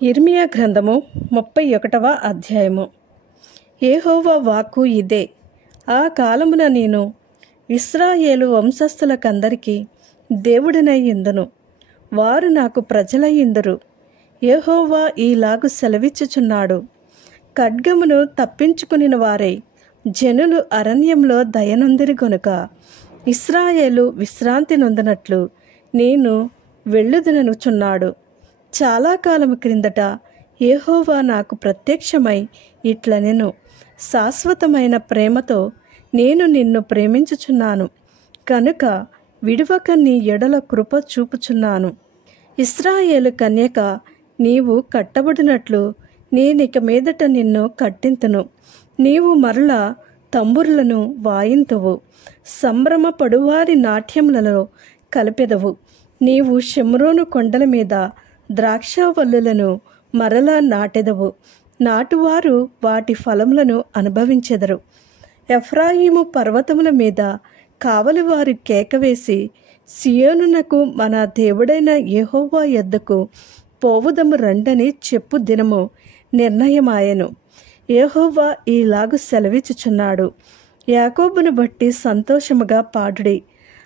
యిర్మీయా గ్రంథము 31వ అధ్యాయము. యెహోవా వాక్కు ఇదే. ఆ కాలమున నేను ఇశ్రాయేలు వంశస్థులకందరికీ దేవుడనై యుందును, వారు నాకు ప్రజలై యుందురు. యెహోవా ఈలాగు సెలవిచ్చుచున్నాడు: ఖడ్గమును తప్పించుకుని వారై జనులు అరణ్యంలో దయనొందిరి గనుక ఇశ్రాయేలు విశ్రాంతి నొందినట్లు నేను వెళ్ళుదననుచున్నాడు. చాలా కాలము క్రిందట యెహోవా నాకు ప్రత్యక్షమై ఇట్లనెను: శాశ్వతమైన ప్రేమతో నేను నిన్ను ప్రేమించుచున్నాను కనుక విడువక నీ ఎడల కృప చూపుచున్నాను. ఇశ్రాయేలు కన్యక, నీవు కట్టబడినట్లు నేనిక మీదట నిన్ను కట్టింతును. నీవు మరల తంబురులను వాయింతువు, సంభ్రమపడువారి నాట్యములలో కలిపెదవు. నీవు షెమ్రోను కొండల మీద ద్రాక్షవల్లులను మరలా నాటెదవు, నాటువారు వాటి ఫలములను అనుభవించెదరు. ఎఫ్రాయిము పర్వతముల మీద కావలివారు కేకవేసి, సియోనునకు మన దేవుడైన యెహోవా యొద్దకు పోవుదము రండని చెప్పు దినము నిర్ణయమాయెను. యెహోవా ఈలాగు సెలవిచ్చుచున్నాడు: యాకోబును బట్టి సంతోషముగా పాడుడి,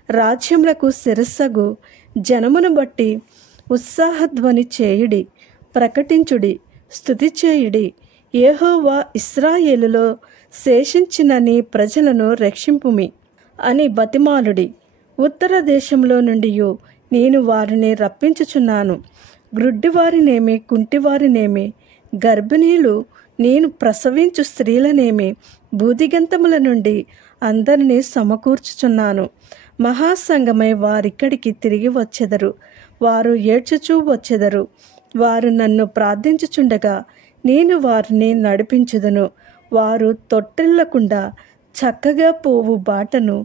రాజ్యములకు శిరస్సగు జనమును బట్టి ఉత్సాహధ్వని చేయుడి, ప్రకటించుడి, స్తుతి చేయుడి. యెహోవా ఇశ్రాయేలులో శేషించిన నీ ప్రజలను రక్షింపుమి అని బతిమాలుడి. ఉత్తర దేశంలో నుండి నేను వారిని రప్పించుచున్నాను. గ్రుడ్డివారినేమి, కుంటివారినేమి, గర్భిణీలు, నేను ప్రసవించు స్త్రీలనేమి, భూదిగంతముల నుండి అందరినీ సమకూర్చుచున్నాను. మహాసంగమై వారిక్కడికి తిరిగి వచ్చెదరు. వారు ఏడ్చుచూ వచ్చెదరు. వారు నన్ను ప్రార్థించుచుండగా నేను వారిని నడిపించుదును. వారు తొట్టిల్లకుండా చక్కగా పోవు బాటను,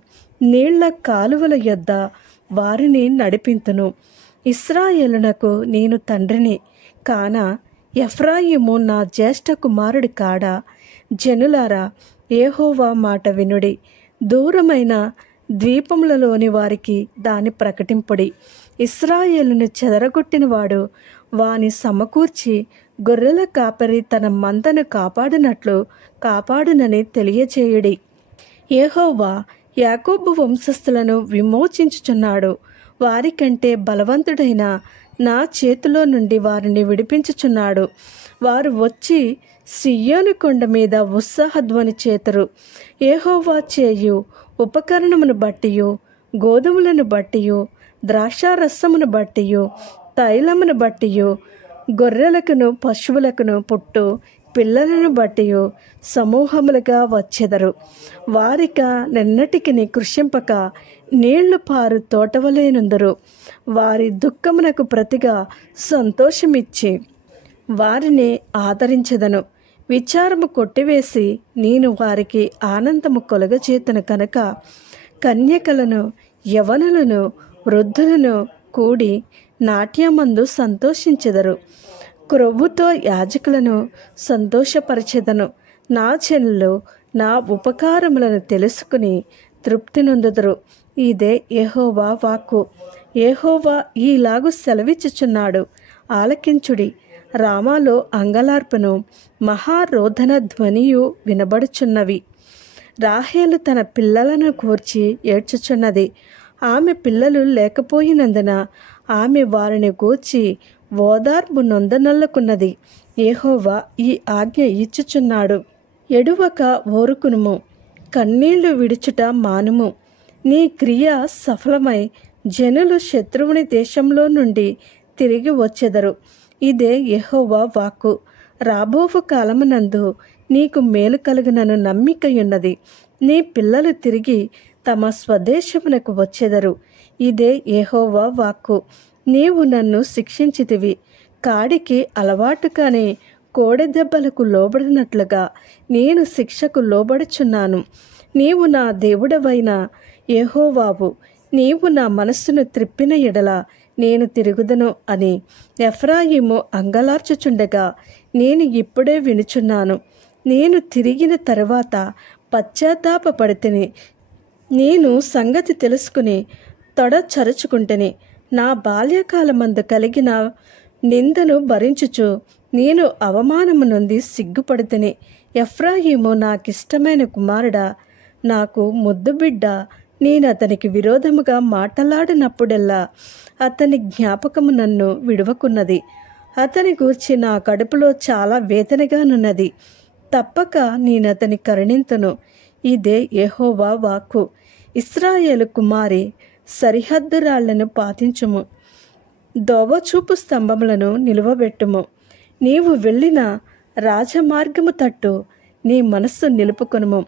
నీళ్ల కాలువల యొద్ద వారిని నడిపింతును. ఇశ్రాయేలునకు నేను తండ్రిని కానా? ఎఫ్రాయిము నా జ్యేష్ఠ కుమారుడి కాడా? జనులారా, యెహోవా మాట వినుడి. దూరమైన ద్వీపములలోని వారికి దాన్ని ప్రకటింపుడి. ఇశ్రాయేలును చెదరగొట్టినవాడు వాని సమకూర్చి, గొర్రెల కాపరి తన మందను కాపాడినట్లు కాపాడునని తెలియచేయుడి. యెహోవా యాకోబు వంశస్థులను విమోచించుచున్నాడు. వారికంటే బలవంతుడైన నా చేతిలో నుండి వారిని విడిపించుచున్నాడు. వారు వచ్చి సియోను కొండ మీద ఉత్సాహధ్వని చేతురు. యెహోవా చేయు ఉపకరణమును బట్టియు, గోధుమలను బట్టియు, ద్రాక్షారసమును బట్టియు, తైలమును బట్టియు, గొర్రెలకును పశువులకును పుట్టు పిల్లలను బట్టియు సమూహములుగా వచ్చెదరు. వారిక నిన్నటికి కృషింపక నీళ్లు పారు తోటవలేనుందరు. వారి దుఃఖమునకు ప్రతిగా సంతోషమిచ్చి వారిని ఆదరించెదను. విచారము కొట్టివేసి నేను వారికి ఆనందము కొలగచేతును కనుక కన్యకలను, యవనులను, వృద్ధులను కూడి నాట్యమందు సంతోషించెదరు. క్రొవ్వుతో యాజకులను సంతోషపరచెదను. నా జనులు నా ఉపకారములను తెలుసుకుని తృప్తి నొందుదురు. ఇదే యెహోవా వాక్కు. యెహోవా ఈలాగు సెలవిచ్చుచున్నాడు: ఆలకించుడి. రామాలో అంగలార్పును, మహారోదన ధ్వనియు వినబడుచున్నవి. రాహేలు తన పిల్లలను కూర్చి ఏడ్చుచున్నది. ఆమె పిల్లలు లేకపోయినందున ఆమె వారిని గూర్చి ఓదార్పు నొందనొల్లకున్నది. యెహోవా ఈ ఆజ్ఞ ఇచ్చుచున్నాడు: ఎడువక ఓరుకునుము, కన్నీళ్లు విడుచుట మానుము. నీ క్రియ సఫలమై జనులు శత్రువుని దేశంలో నుండి తిరిగి వచ్చెదరు. ఇదే యెహోవా వాక్కు. రాబోవు కాలమునందు నీకు మేలు కలుగునను నమ్మికయున్నది. నీ పిల్లలు తిరిగి తమ స్వదేశమునకు వచ్చెదరు. ఇదే యెహోవా వాక్కు. నీవు నన్ను శిక్షించితివి. కాడికి అలవాటు కాని కోడెదెబ్బలకు లోబడినట్లుగా నేను శిక్షకు లోబడుచున్నాను. నీవు నా దేవుడవైన యెహోవావు. నీవు నా మనస్సును త్రిప్పిన ఎడల నేను తిరుగుదను అని ఎఫ్రాయిము అంగలార్చుచుండగా నేను ఇప్పుడే వినుచున్నాను. నేను తిరిగిన తరువాత పశ్చాత్తాపపడితిని. నేను సంగతి తెలుసుకుని తొడ చరుచుకుంటేని. నా బాల్యకాలమందు కలిగిన నిందను భరించుచు నేను అవమానము నొంది సిగ్గుపడితిని. ఎఫ్రాయిము నాకిష్టమైన కుమారుడా, నాకు ముద్దు బిడ్డ. నేనతనికి విరోధముగా మాటలాడినప్పుడెల్లా అతని జ్ఞాపకము నన్ను విడువకున్నది. అతని గూర్చి నా కడుపులో చాలా వేదనగానున్నది. తప్పక నేనతని కరుణింతును. ఇదే యెహోవా వాక్కు. ఇశ్రాయేలు కుమారి, సరిహద్దు రాళ్లను పాతించుము, దోవచూపు స్తంభములను నిలువబెట్టుము. నీవు వెళ్ళిన రాజమార్గము తట్టు నీ మనస్సు నిలుపుకొనుము.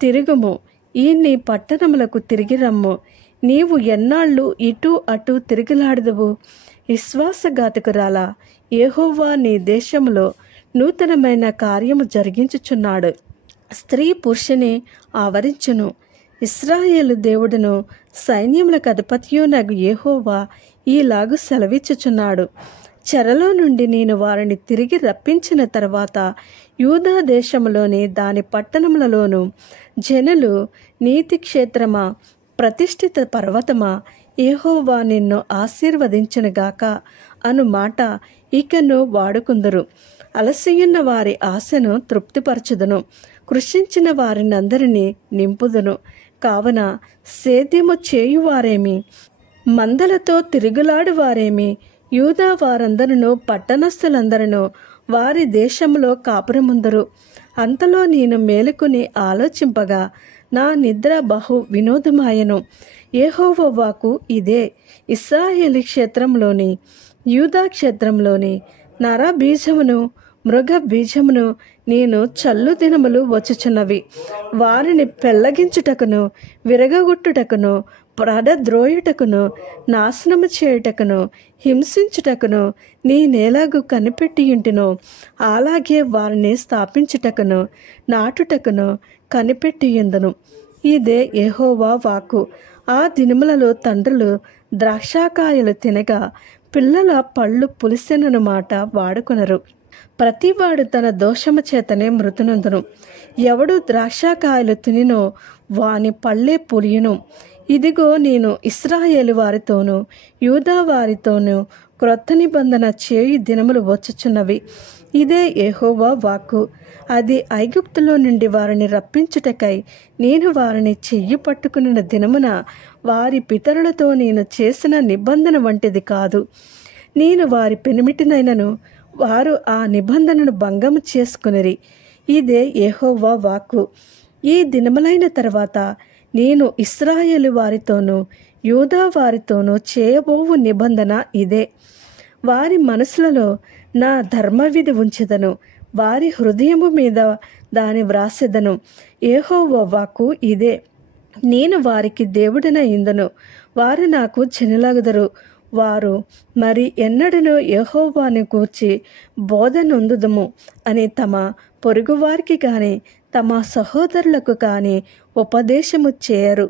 తిరుగుము, ఈ నీ పట్టణములకు తిరిగి రమ్ము. నీవు ఎన్నాళ్ళు ఇటు అటు తిరుగులాడదువు? విశ్వాసఘాతకురాలా, యెహోవా నీ దేశములో నూతనమైన కార్యము జరిగించుచున్నాడు. స్త్రీ పురుషుని ఆవరించును. ఇశ్రాయేలు దేవుడును సైన్యములకు అధిపతియునగు యెహోవా ఈలాగు సెలవిచ్చుచున్నాడు. చెరలో నుండి నేను వారిని తిరిగి రప్పించిన తర్వాత యూదా దేశములోని దాని పట్టణములలోను జనులు, నీతి క్షేత్రమా, ప్రతిష్ఠిత పర్వతమా, యెహోవా నిన్ను ఆశీర్వదించునుగాక అను మాట ఇకను వాడుకుందురు. అలసియున్న వారి ఆశను తృప్తిపరచుదును, కృషించిన వారినందరినీ నింపుదును. కావున సేద్యము చేయువారేమి, మందలతో తిరుగులాడువారేమి, యూదా వారందరూ పట్టణస్థులందరూ వారి దేశంలో కాపురముందరు. అంతలో నేను మేలుకుని ఆలోచింపగా నా నిద్ర బహు వినోదమాయను. యెహోవా వాక్కు ఇదే. ఇశ్రాయేలు క్షేత్రంలోని, యూదా క్షేత్రంలోని నర బీజమును, మృగ బీజమును నేను చల్లు దినములు వచ్చుచున్నవి. వారిని పెళ్లగించుటకును, విరగగొట్టుటకును, పడద్రోయుటకును, నాశనము చేయుటకును, హింసించుటకును నేనేలాగు కనిపెట్టియుంటినో అలాగే వారిని స్థాపించుటకును, నాటుటకును కనిపెట్టియుందును. ఇదే యెహోవా వాక్కు. ఆ దినములలో తండ్రులు ద్రాక్షకాయలు తినగా పిల్లల పళ్ళు పులిసెనను మాట వాడుకొనరు. ప్రతివాడు తన దోషము చేతనే మృతునందును. ఎవడు ద్రాక్షకాయలు తినినో వాని పళ్ళే పులియును. ఇదిగో నేను ఇశ్రాయేలు వారితోనూ యూదా వారితోనూ క్రొత్త నిబంధన చేయు దినములు వచ్చుచున్నవి. ఇదే యెహోవా వాక్కు. అది ఐగుప్తులో నుండి వారిని రప్పించుటకై నేను వారిని చెయ్యి పట్టుకున్న దినమున వారి పితరులతో నేను చేసిన నిబంధన వంటిది కాదు. నేను వారి పెనిమిటినైనను వారు ఆ నిబంధనను భంగము చేసుకునిరి. ఇదే యెహోవా వాక్కు. ఈ దినములైన తర్వాత నేను ఇశ్రాయేలు వారితోనూ యూదా వారితోనూ చేయబోవు నిబంధన ఇదే. వారి మనసులలో నా ధర్మవిధి ఉంచెదను, వారి హృదయము మీద దాని వ్రాసెదను. యెహోవా వాక్కు ఇదే. నేను వారికి దేవుడనయుందును, వారు నాకు జనులగుదురు. వారు మరి ఎన్నడనూ యెహోవాను గూర్చి బోధనొందుదుము అని తమ పొరుగువారికి కానీ తమ సహోదరులకు కానీ ఉపదేశము చేయరు.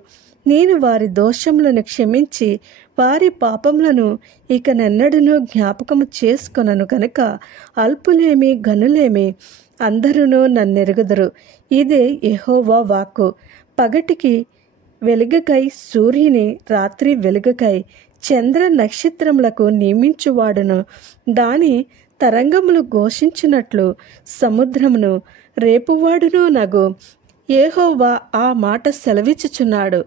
నేను వారి దోషములను క్షమించి వారి పాపములను ఇక నెన్నడనూ జ్ఞాపకము చేసుకొనను కనుక అల్పులేమి ఘనులేమి అందరూ నన్నెరుగుదురు. ఇదే యెహోవా వాక్కు. పగటికి వెలుగుకై సూర్యుని, రాత్రి వెలుగుకై చంద్ర నక్షత్రములకు నియమించువాడును. దాని తరంగములు ఘోషించినట్లు సముద్రమును రేపువాడును నగు యెహోవా ఆ మాట సెలవిచ్చుచున్నాడు.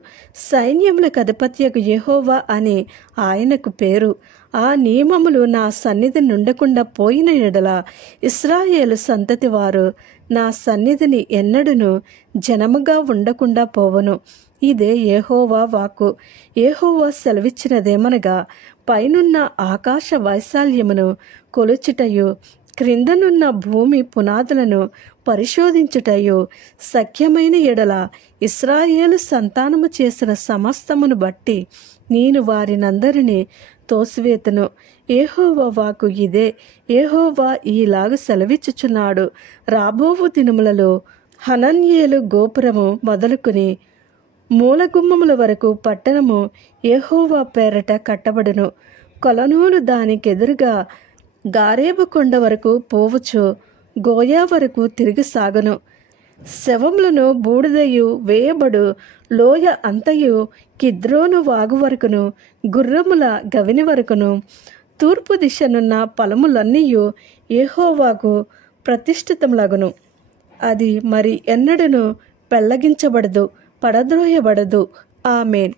సైన్యములకు అధిపత్యకు యెహోవా అని ఆయనకు పేరు. ఆ నియమములు నా సన్నిధి నుండకుండా పోయిన ఎడల ఇశ్రాయేలు సంతతి వారు నా సన్నిధిని ఎన్నడూను జనముగా ఉండకుండా పోవను. ఇదే యెహోవా వాక్కు. యెహోవా సెలవిచ్చినదేమనగా, పైనున్న ఆకాశ వైశాల్యమును కొలుచుటయు, క్రిందనున్న భూమి పునాదులను పరిశోధించుటయు సఖ్యమైన ఎడల ఇశ్రాయేలు సంతానము చేసిన సమస్తమును బట్టి నేను వారినందరినీ తోసివేతును. యెహోవా వాక్కు ఇదే. యెహోవా ఈలాగు సెలవిచ్చుచున్నాడు. రాబోవు దినములలో హనన్యేలు గోపురము మొదలుకుని మూలగుమ్మముల వరకు పట్టణము యెహోవా పేరట కట్టబడును. కొలనూలు దానికెదురుగా గారేబు కొండ వరకు పోవచ్చు, గోయా వరకు తిరిగి సాగను. శవములను బూడిదయు వేయబడు లోయ అంతయు కిద్రోను వాగు వరకును, గుర్రముల గవిని వరకును, తూర్పు దిశనున్న పొలములన్నీయు యెహోవాకు ప్రతిష్ఠితములగును. అది మరి ఎన్నడూను పెళ్లగించబడదు, పడద్రోయబడదు. ఆమేన్.